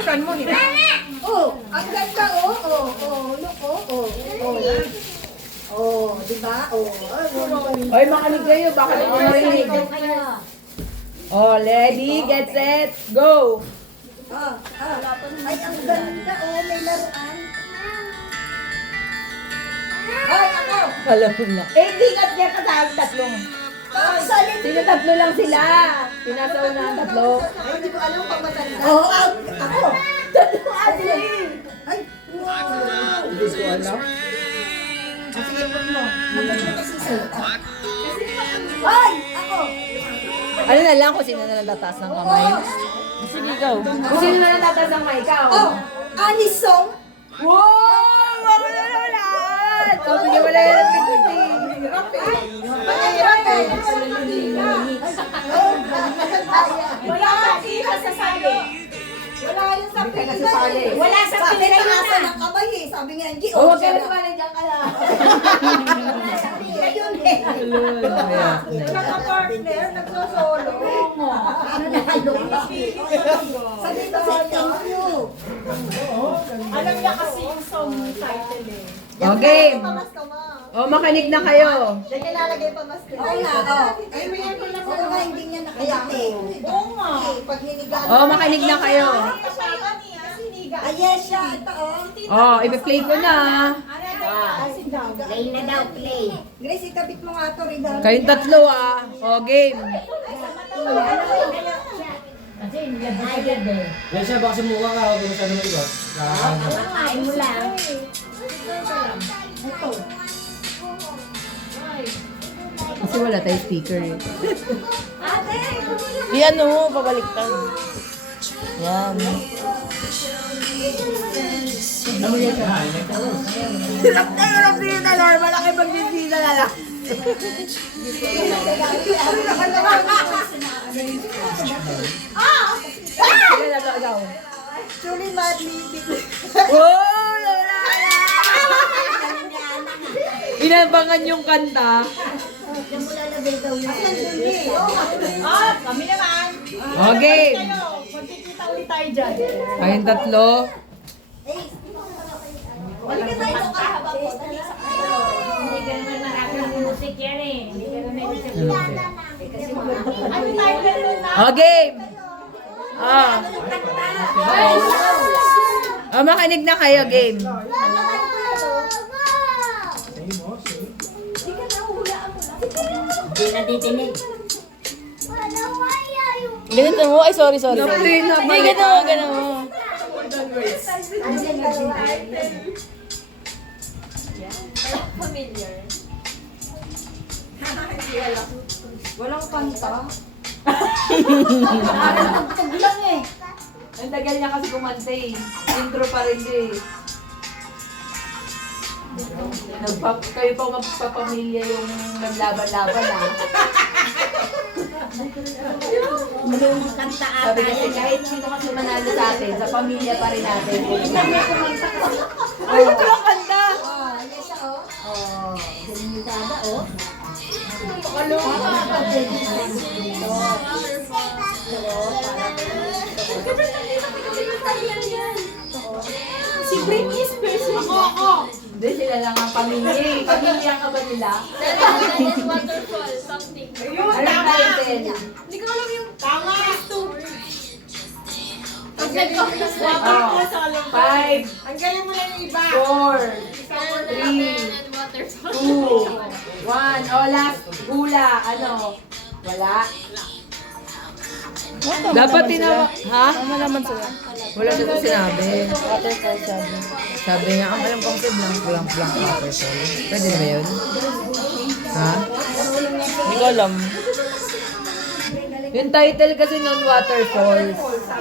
bakasyon mo, di ba? Oh, ang ganda, oh, oh, oh, look, oh, oh, oh. Oh, di ba? Oh, Oy, makinig kayo, baka di ko marinig. Oh, ready, get set, go! Ay, ang ganda, oh, may laruan. Ay, ako! Alam mo na. Eh, di ka niya kasama tatlong. Kakasalin. Sino tatlo lang sila? Pinasa unahan tatlo. Ay, hindi ko alam pang matanda. Oo, ako. Tatlo asin! Ay, wow. Hindi ko alam. Sige, pag mo. Maganda kasi sa Ay, ako. Ano na lang kung sino na natataas ng kamay? Sige, ikaw. Kung sino na natataas ng kamay, ikaw. Oh, Anisong. Wow! Wala na lahat! Sabi niya wala yan ang pituti. Mahirap eh. Wala ka iba sa sali. Wala yun sa pila. Wala sa Sabi pila na na. nasa ng kamay eh. Sabi ni Angie, Oh, oh, wag ka siya na na. sumali, dyan ka lang. Ayun eh. Naka-partner, nagsosolo. Ano na halong Sabi ko sa thank you. Alam niya kasi yung song title eh. Okay. Pamas ka ma. Oh, makinig na kayo. Diyan nilalagay pa mas. Oo nga, oh. Ay, may ano na po nga, hindi niya nakayat eh. Oo nga. Pag hinigaan. Oh, makinig na kayo. Kasama niya, siniga. Ay, yes siya. Ito, oh. Oh, ipi-play ko na. Sit down. Play na daw, play. Grace, ikabit mo nga ito, Rizal. Kayong tatlo ah. Oh, game. Yan siya, baka sumuka ka, huwag mo masyado maligot. Kain mo lang. Kasi wala tayo speaker eh. Ate, Yan o, pabaliktad. Yan. Hirap na hirap din na Lord. Malaki magsisisa na lang. Sige na to, ikaw. Truly madly. Oh, Lola! Inabangan yung kanta. Diyan mo lalagay daw yun. Ah, kami naman. Okay. Kayo, magkikita ulit tayo dyan. Kayong tatlo. Balik ka tayo sa kahaba po. Hindi ka naman maraming music yan eh. Hindi ka naman ano title nun na? Okay. Ah. Oh, makinig na kayo, game. Hindi na ditinig. Ganito mo? Ay, sorry. Naplay na ba? Hindi, ganito mo. Walang kanta. Tugtog lang eh. Ang tagal niya kasi kumanta eh. Intro pa rin eh. Kayo pa magpapamilya yung naglaban-laban ah. Mali yung kanta Sabi kasi kahit sino kasi manalo sa atin, sa pamilya pa rin natin. Ay, ito ang kanta! Oh, yes siya, oh. Oh. Delikada, oh. Si Britney Spears. Ako. Hindi sila lang ang pamilya eh. Pamilya ka ba nila? Waterfall, something. Ayun, Anong tama. title? Hindi ko alam yung... Tama. Pag nag-office na. Waterfall sa alam ko. 5, Ang galing mo lang yung iba. 4, 3, Waterfall. 2, 1. Oh, last. Hula. Ano? Wala. Dapat tinawa. Ha? Tama naman sila. Wala siya sinabi. Waterfall sabi. Sabi niya, ang alam kong blank waterfall. Pwede na ba yun? Ha? Hindi ko alam. Yung title kasi nun, Waterfalls. Waterfall.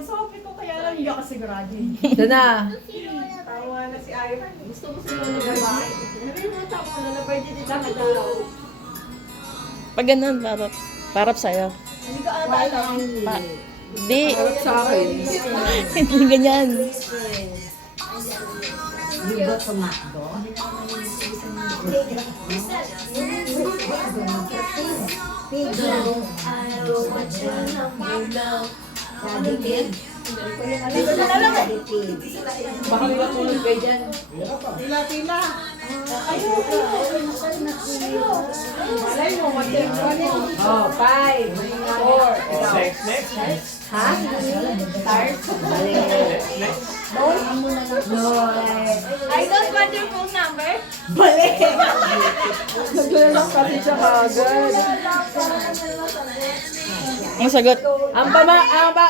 Sabi ko kaya lang hindi ako sigurado. Ito na. Tawa na si Ivan. Gusto mo sila nagaba? Sabi mo, tama na na pwede din lang daw. Pag ganun, parap sa'yo. Hindi ko alam. Hindi. Sa akin. Hindi ganyan. Ligot sa McDo. Baka may matulog kayo dyan. Pila-pila. Oh, 5, 4. Next. Ha? Start? Mali. No. I don't want your phone number. Mali. Nagdala lang kasi siya kagad. Ang sagot. Ang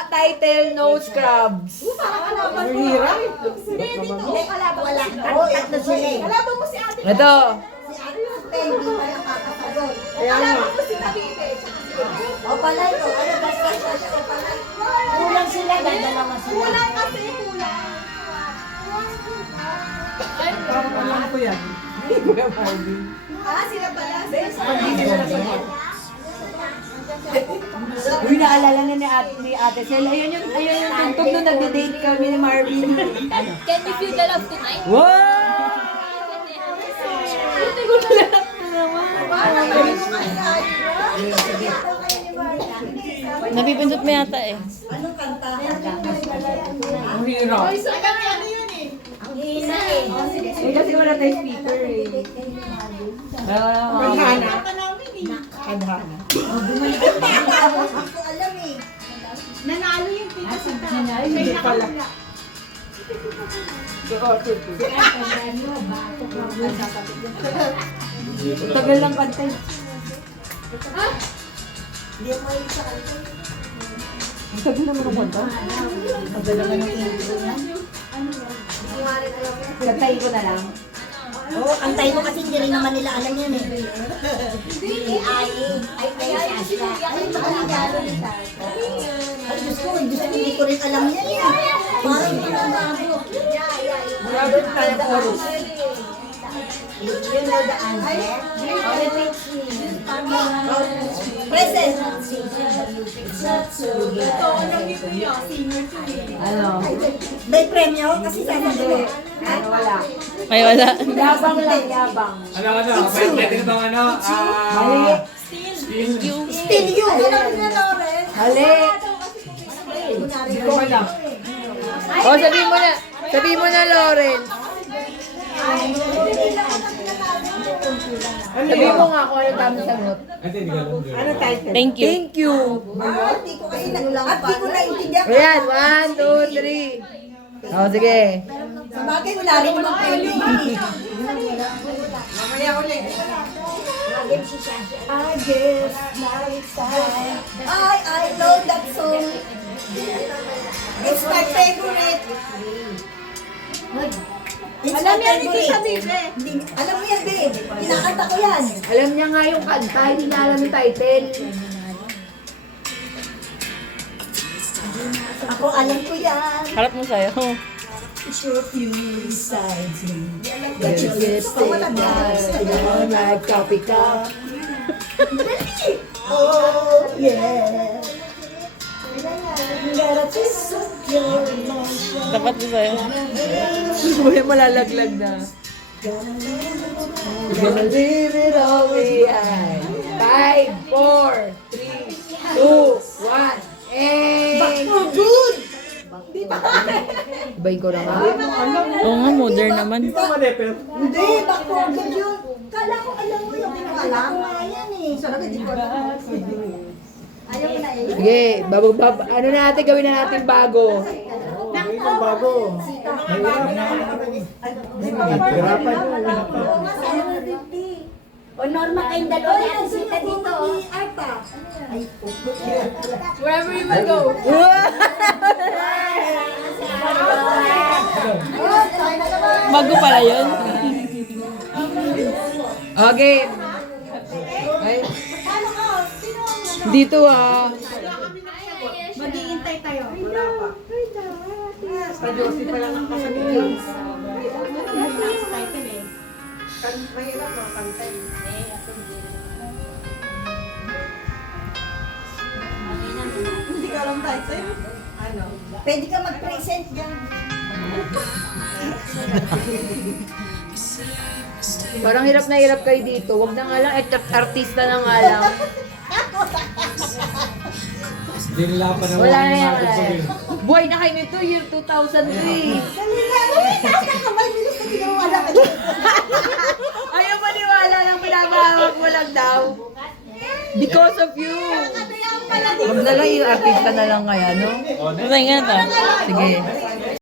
title, No Scrubs. Mahirap. Wala. Tatlo sila eh. Kalaban mo si ate. Ito. Si ate hindi pa nakakasagot. Kaya nga. Kalaban mo si Cavite. O palay ko. Ano basta siya siya o palay. Kulang sila. Dalawa sila. Kulang kasi kulang. Parang alam ko yan. Ah, sila pala. Uy, naalala na ni Ate Sel. Ayun yung tugtog nung nagde-date kami ni Marvin. Can you feel the love tonight? Wow! Napipindot mo yata eh. Anong kanta? Ang hirap. Ang hina eh. Eh, kasi wala tayo speaker eh. Kadhana. Kadhana. Ako alam eh. Nanalo yung pita sa Hindi pala. Tagal lang kanta eh. Hindi mo yung sa kanta. Tagal naman ang kanta. Tagal naman ang intro niya. Hindi nga rin alam yan. Kantayin ko na lang. Oo, antay mo kasi hindi rin naman nila alam yan eh. Ay, kaya siya. Ay, makalagaro nila. Ay, Diyos ko, hindi ko rin alam yan eh. Parang pinagago. Robert tayo chorus. You know the answer? Present. Ano? May premyo kasi sasagot. Ano wala? Ay, wala. Yabang lang, yabang. Pwede na bang Mali. Still you. Mali. Hindi ko alam. O, sabihin mo na. Sabihin mo na, Lauren. Sabihin mo nga kung ano tamang sagot. Ano title? Thank you. Thank you. Hindi ko kasi hindi ko naintindihan. Ayan, 1, 2, 3. O, sige. Sa bagay, wala rin naman premyo. Mamaya ulit. I guess now it's time. I know that song. It's my favorite. It's Alam my yan, hindi favorite. sa Bibe. Alam mo yan, babe. Kinakanta ko yan. Alam niya nga yung kanta, hindi niya alam yung title. Ako alam ko yan. Harap mo sa'yo. It's your few inside me. That you get like coffee cup. Oh, yeah. Got a piece of your emotion. Tapat mo sa'yo. Uy, malalaglag na. We're gonna leave it all behind. 5, 4, 3, 2, 1, and... Good! Ibayin ko na nga. Oo nga, modern naman. Hindi ko ma-refer. Hindi, back for good yun. Kala ko alam mo yung pinakala ko nga yan eh. Sarap, hindi ko alam. Ayaw ko na eh. Sige, ano na natin, gawin na natin bago. Ito bago. Hirapan yun. Oo nga, sana mo 50. O Norma kayong dalawa na ang sita dito. Arta. Ay, Wherever you will go. Bago pala yun. Okay. Ay. Dito ah. Mag-iintay tayo. Wala pa. Sa Josie pa lang ang kasabihin. Mahirap mga kanta eh. Hindi ka alam title? Ano? pwede ka mag-present dyan. Parang hirap na hirap kayo dito. Huwag na nga lang, artista na nga lang. Hindi nila pa naman Wala na yung yan. ating sabihin. Buhay na kayo nito, year 2003. Dali nga, taas ng kamay, bilis na ginawa ka. Ayaw maniwala lang, pinapahawak mo lang daw. Because of you. Huwag na lang yung artista na lang kaya, no? Patay nga to. Sige.